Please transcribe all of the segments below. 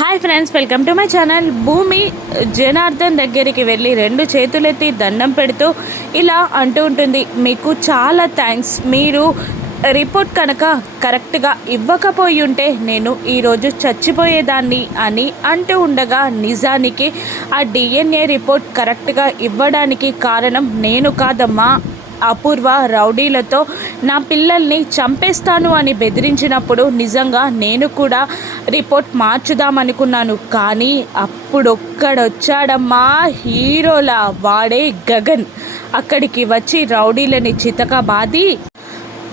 Hi friends, welcome to my channel. భూమి జనార్దన్ దగ్గరికి వెళ్ళి రెండు చేతులెత్తి దండం పెడుతూ ఇలా అంటూ ఉంటుంది, మీకు చాలా థ్యాంక్స్. మీరు రిపోర్ట్ కనుక కరెక్ట్గా ఇవ్వకపోయి ఉంటే నేను ఈరోజు చచ్చిపోయేదాన్ని అని అంటూ ఉండగా, నిజానికి ఆ డిఎన్ఏ రిపోర్ట్ కరెక్ట్గా ఇవ్వడానికి కారణం నేను కాదమ్మా. అపూర్వ రౌడీలతో నా పిల్లల్ని చంపేస్తాను అని బెదిరించినప్పుడు నిజంగా నేను కూడా రిపోర్ట్ మార్చుదామనుకున్నాను. కానీ అప్పుడొక్కడొచ్చాడమ్మా హీరోలా, వాడే గగన్. అక్కడికి వచ్చి రౌడీలని చితకబాది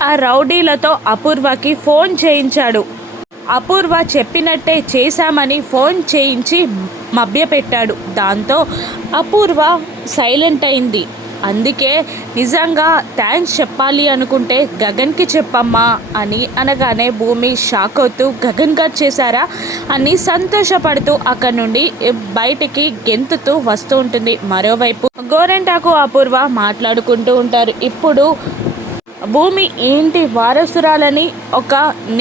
ఆ రౌడీలతో అపూర్వకి ఫోన్ చేయించాడు. అపూర్వ చెప్పినట్టే చేశామని ఫోన్ చేయించి మభ్యపెట్టాడు. దాంతో అపూర్వ సైలెంట్ అయింది. అందుకే నిజంగా థ్యాంక్స్ చెప్పాలి అనుకుంటే గగన్కి చెప్పమ్మా అని అనగానే భూమి షాక్ అవుతూ, గగన్ గారు చేశారా అని సంతోషపడుతూ అక్కడి నుండి బయటికి గెంతుతూ వస్తూ ఉంటుంది. మరోవైపు గోరెంటాకు అపూర్వ మాట్లాడుకుంటూ ఉంటారు. ఇప్పుడు భూమి ఏంటి వారసురాలని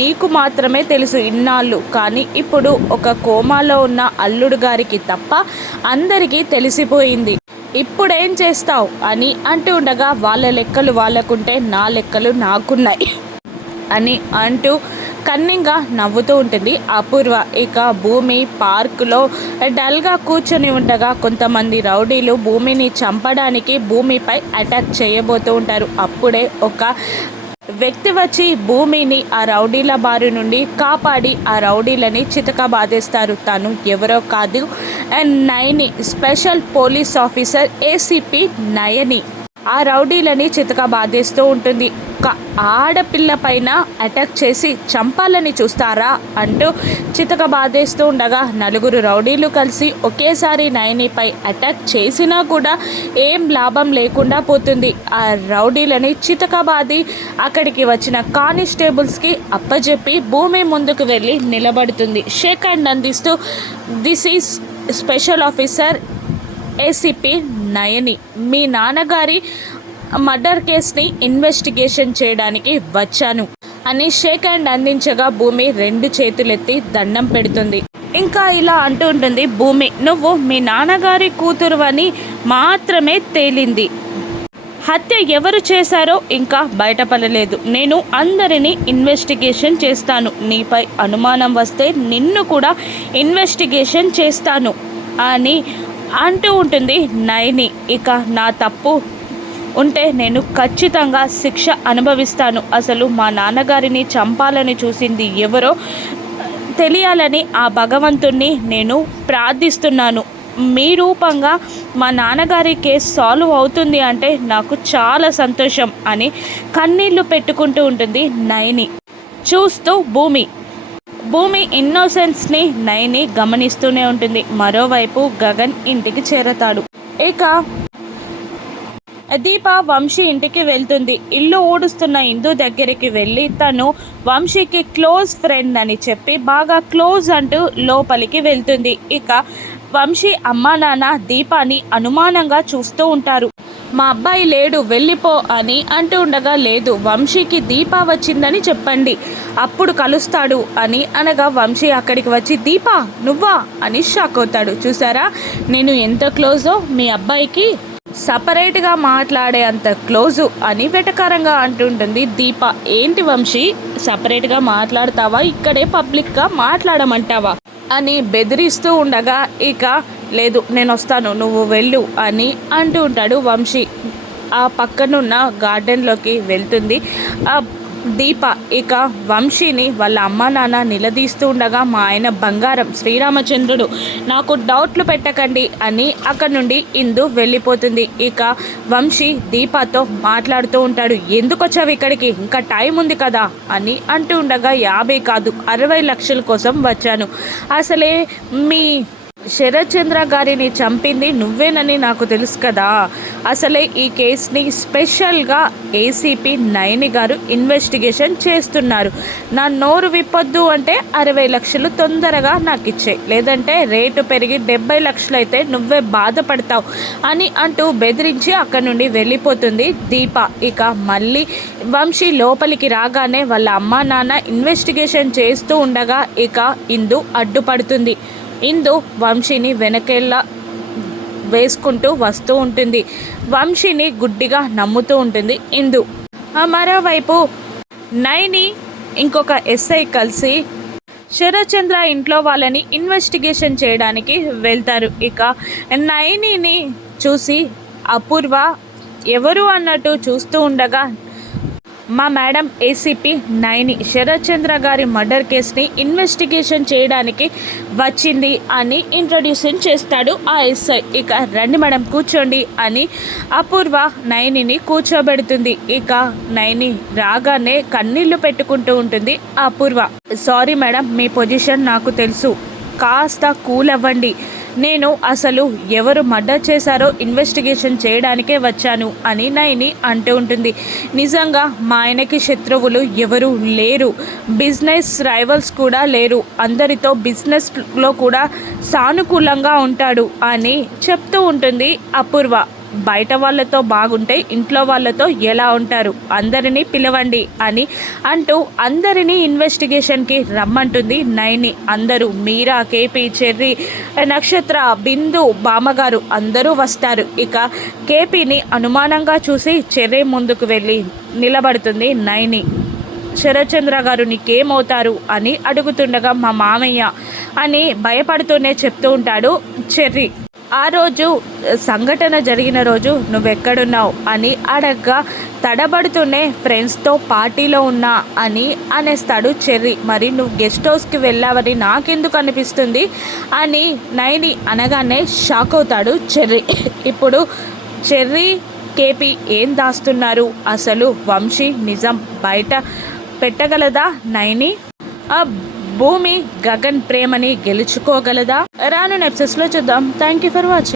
నీకు మాత్రమే తెలుసు ఇన్నాళ్ళు, కానీ ఇప్పుడు ఒక కోమాలో ఉన్న అల్లుడు గారికి తప్ప అందరికీ తెలిసిపోయింది. ఇప్పుడేం చేస్తావు అని అంటూ ఉండగా, వాళ్ళ లెక్కలు వాళ్ళకుంటే నా లెక్కలు నాకున్నాయి అని అంటూ కన్నింగా నవ్వుతూ ఉంటుంది అపూర్వ. ఇక భూమి పార్కులో డల్గా కూర్చొని ఉండగా కొంతమంది రౌడీలు భూమిని చంపడానికి భూమిపై అటాక్ చేయబోతూ ఉంటారు. అప్పుడే ఒక వ్యక్తి వచ్చి భూమిని ఆ రౌడీల బారి నుండి కాపాడి ఆ రౌడీలని చితకబాదేస్తారు. తను ఎవరో కాదు, Nayani, special police officer ACP Nayani. ఆ రౌడీలని చితకబాదేస్తూ ఉంటుంది. ఒక ఆడపిల్ల పైన అటాక్ చేసి చంపాలని చూస్తారా అంటూ చితకబాదేస్తూ ఉండగా, నలుగురు రౌడీలు కలిసి ఒకేసారి నయనిపై అటాక్ చేసినా కూడా ఏం లాభం లేకుండా పోతుంది. ఆ రౌడీలని చితకబాది అక్కడికి వచ్చిన కానిస్టేబుల్స్కి అప్పజెప్పి భూమి ముందుకు వెళ్ళి నిలబడుతుంది. షేక్ హ్యాండ్ అందిస్తూ, this is special officer ACP Nayani, మీ నాన్నగారి మర్డర్ కేసుని ఇన్వెస్టిగేషన్ చేయడానికి వచ్చాను అని షేక్ హ్యాండ్ అందించగా భూమి రెండు చేతులెత్తి దండం పెడుతుంది. ఇంకా ఇలా అంటూ ఉంటుంది, భూమి నువ్వు మీ నాన్నగారి కూతురు అని మాత్రమే తేలింది. హత్య ఎవరు చేశారో ఇంకా బయటపడలేదు. నేను అందరినీ ఇన్వెస్టిగేషన్ చేస్తాను. నీపై అనుమానం వస్తే నిన్ను కూడా ఇన్వెస్టిగేషన్ చేస్తాను అని అంటూ ఉంటుంది నయని. ఇక నా తప్పు ఉంటే నేను ఖచ్చితంగా శిక్ష అనుభవిస్తాను. అసలు మా నాన్నగారిని చంపాలని చూసింది ఎవరో తెలియాలని ఆ భగవంతుణ్ణి నేను ప్రార్థిస్తున్నాను. మీ రూపంగా మా నాన్నగారి కేసు సాల్వ్ అవుతుంది అంటే నాకు చాలా సంతోషం అని కన్నీళ్లు పెట్టుకుంటూ ఉంటుంది నయని. చూస్తూ భూమి ఇన్నోసెన్స్ని నయని గమనిస్తూనే ఉంటుంది. మరోవైపు గగన్ ఇంటికి చేరతాడు. ఇక దీప వంశీ ఇంటికి వెళ్తుంది. ఇల్లు ఊడుస్తున్న ఇందు దగ్గరికి వెళ్ళి తను వంశీకి క్లోజ్ ఫ్రెండ్ అని చెప్పి బాగా క్లోజ్ అంటూ లోపలికి వెళ్తుంది. ఇక వంశీ అమ్మా నాన్న దీపాని అనుమానంగా చూస్తూ ఉంటారు. మా అబ్బాయి లేడు, వెళ్ళిపో అని అంటూ ఉండగా, లేదు వంశీకి దీప వచ్చిందని చెప్పండి, అప్పుడు కలుస్తాడు అని అనగా వంశీ అక్కడికి వచ్చి, దీప నువ్వా అని షాక్ అవుతాడు. చూసారా నేను ఎంత క్లోజో, మీ అబ్బాయికి సపరేట్గా మాట్లాడే అంత క్లోజు అని వెటకారంగా అంటుంటుంది దీప. ఏంటి వంశీ, సపరేట్గా మాట్లాడతావా, ఇక్కడే పబ్లిక్గా మాట్లాడమంటావా అని బెదిరిస్తూ ఉండగా, ఇక లేదు నేను వస్తాను నువ్వు వెళ్ళు అని అంటూ ఉంటాడు వంశీ. ఆ పక్కనున్న గార్డెన్లోకి వెళ్తుంది దీప. ఇక వంశీని వాళ్ళ అమ్మ నాన్న నిలదీస్తూ ఉండగా, మా ఆయన బంగారం శ్రీరామచంద్రుడు, నాకు డౌట్లు పెట్టకండి అని అక్కడి నుండి ఇందు వెళ్ళిపోతుంది. ఇక వంశీ దీపతో మాట్లాడుతూ ఉంటాడు. ఎందుకు వచ్చావు ఇక్కడికి, ఇంకా టైం ఉంది కదా అని అంటూ ఉండగా, 50 కాదు 60 లక్షల కోసం వచ్చాను. అసలే మీ శరత్ చంద్ర గారిని చంపింది నువ్వేనని నాకు తెలుసు కదా. అసలే ఈ కేసుని స్పెషల్గా ఏసీపీ నయని గారు ఇన్వెస్టిగేషన్ చేస్తున్నారు. నా నోరు విప్పొద్దు అంటే 60 లక్షలు తొందరగా నాకు ఇచ్చేయి, లేదంటే రేటు పెరిగి 70 లక్షలు అయితే నువ్వే బాధపడతావు అని అంటూ బెదిరించి అక్కడి నుండి వెళ్ళిపోతుంది దీప. ఇక మళ్ళీ వంశీ లోపలికి రాగానే వాళ్ళ అమ్మా నాన్న ఇన్వెస్టిగేషన్ చేస్తూ ఉండగా ఇక ఇందు అడ్డుపడుతుంది. ఇందు వంశీని వెనకేళ్ళ వేసుకుంటూ వస్తూ ఉంటుంది. వంశీని గుడ్డిగా నమ్ముతూ ఉంటుంది ఇందు. మరోవైపు నైని ఇంకొక ఎస్ఐ కలిసి శరత్ చంద్ర ఇంట్లో వాళ్ళని ఇన్వెస్టిగేషన్ చేయడానికి వెళ్తారు. ఇక నైనిని చూసి అపూర్వ ఎవరు అన్నట్టు చూస్తూ ఉండగా మా మేడం ఏసీపీ నయని శరత్ చంద్ర గారి మర్డర్ కేసుని ఇన్వెస్టిగేషన్ చేయడానికి వచ్చింది అని ఇంట్రడ్యూషన్ చేస్తాడు ఆ ఎస్ఐ. ఇక రండి మేడం కూర్చోండి అని అపూర్వ నయనిని కూర్చోబెడుతుంది. ఇక నయని రాగానే కన్నీళ్లు పెట్టుకుంటూ ఉంటుంది అపూర్వ. సారీ మేడం, మీ పొజిషన్ నాకు తెలుసు, కాస్త కూల్ అవ్వండి. నేను అసలు ఎవరు మర్డర్ చేశారో ఇన్వెస్టిగేషన్ చేయడానికే వచ్చాను అని నయని అంటూ ఉంటుంది. నిజంగా మా ఆయనకి శత్రువులు ఎవరు లేరు, బిజినెస్ రైవల్స్ కూడా లేరు, అందరితో బిజినెస్లో కూడా సానుకూలంగా ఉంటాడు అని చెప్తూ ఉంటుంది అపూర్వ. బయట వాళ్ళతో బాగుంటే ఇంట్లో వాళ్ళతో ఎలా ఉంటారు, అందరినీ పిలవండి అని అంటూ అందరినీ ఇన్వెస్టిగేషన్కి రమ్మంటుంది నయని. అందరూ మీరా, కేపీ, చెర్రీ, నక్షత్ర, బిందు, బామ్మగారు అందరూ వస్తారు. ఇక కేపీని అనుమానంగా చూసి చెర్రీ ముందుకు వెళ్ళి నిలబడుతుంది నయని. శరత్ చంద్ర గారు నీకేమవుతారు అని అడుగుతుండగా మా మామయ్య అని భయపడుతూనే చెప్తూ ఉంటాడు చెర్రీ. ఆ రోజు సంఘటన జరిగిన రోజు నువ్వెక్కడున్నావు అని అడగ్గా తడబడుతూనే ఫ్రెండ్స్తో పార్టీలో ఉన్నా అని అనేస్తాడు చెర్రీ. మరి నువ్వు గెస్ట్ హౌస్కి వెళ్ళావని నాకెందుకు అనిపిస్తుంది అని నయని అనగానే షాక్ అవుతాడు చెర్రీ. ఇప్పుడు చెర్రీ, కేపీ ఏం దాస్తున్నారు, అసలు వంశీ నిజం బయట పెట్టగలదా నయని? భూమి గగన్ ప్రేమని గెలుచుకోగలదా? రాను ఎపిసోడ్స్లో చూద్దాం. Thank you for watching.